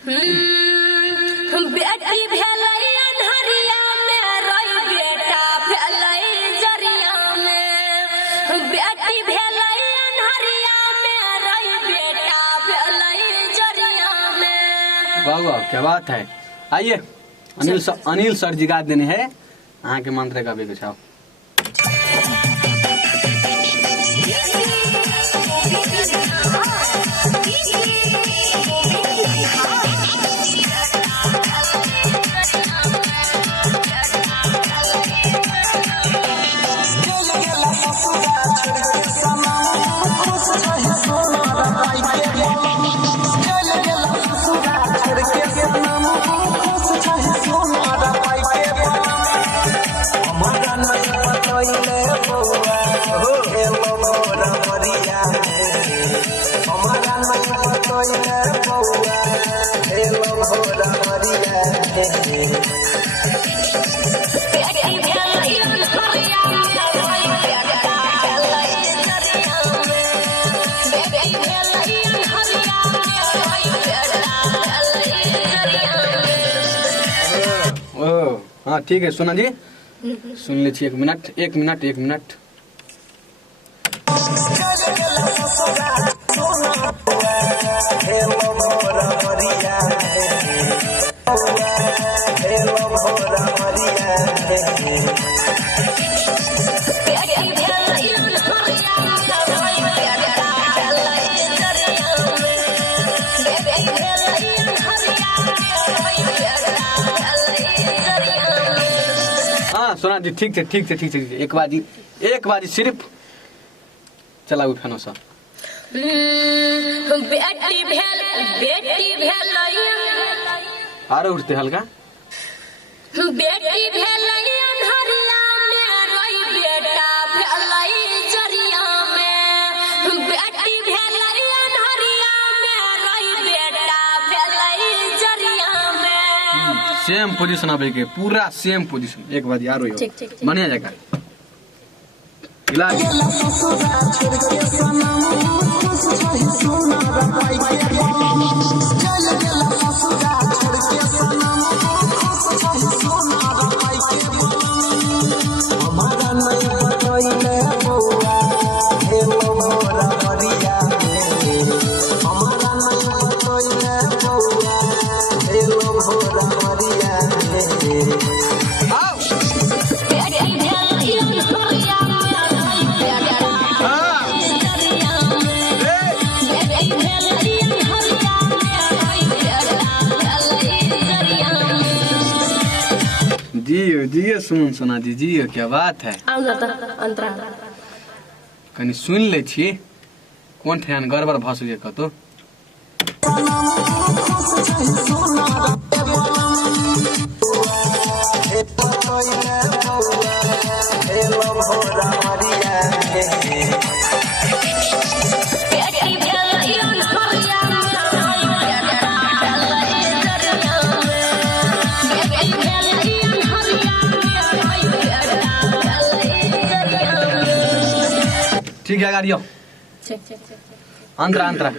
बेटी भेलै अन्हरिया में रही बेटा भेलै जरिया में। बेटी भेलै अन्हरिया में रही बेटा भेलै जरिया में। वाह वाह क्या बात है। आइए अनिल सर जी गा देने हैं अहाँ के मंत्र गाबे के छाओ। हाँ ठीक है सोना जी सुन लीजिए। एक मिनट। सोना जी ठीक है। एक बाजी सिर्फ चलाऊ फैनो सा। बेटी भेल आरो उठते हल्का। बेटी भेलै अन्हरिया में रही बेटा भेलै जरिया में। बेटी भेलै अन्हरिया में रही बेटा भेलै जरिया में। सेम पोजीशन आवे के पूरा सेम पोजीशन। एक बार यार हो बढ़िया जगह इलाज। जियो सुन सोना जी जियो क्या बात है। कनी सुन ले छी कोन ठन गड़बड़ भस जे कतो। ठीक है गाड़ियों अंतरा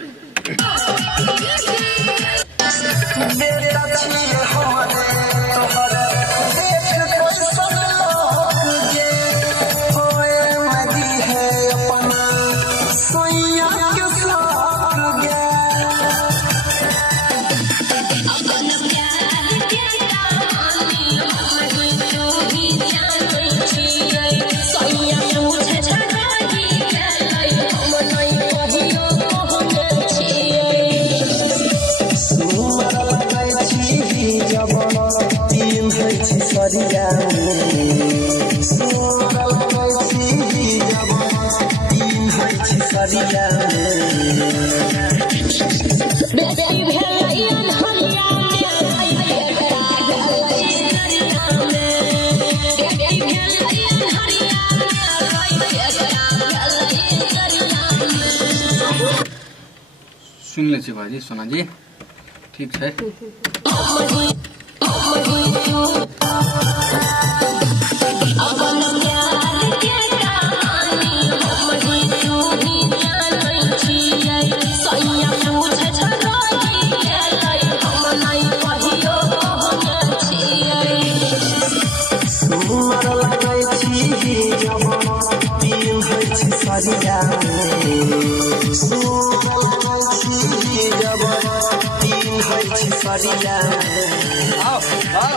सुन ले छी बाजी सोना जी ठीक है। सहरिया आओ आओ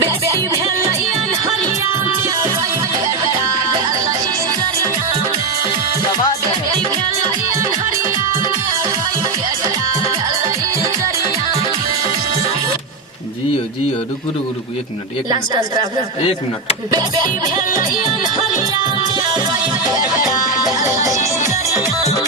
बेटी भेलै अनहरिया में रोई बेटा भेलै जरिया में दबाद बेटी भेलै अनहरिया में रोई बेटा भेलै जरिया में जियो जियो रुकु रुकु रुकु 1 मिनट लास्ट अंतरा 1 मिनट बेटी भेलै अनहरिया में रोई बेटा भेलै जरिया में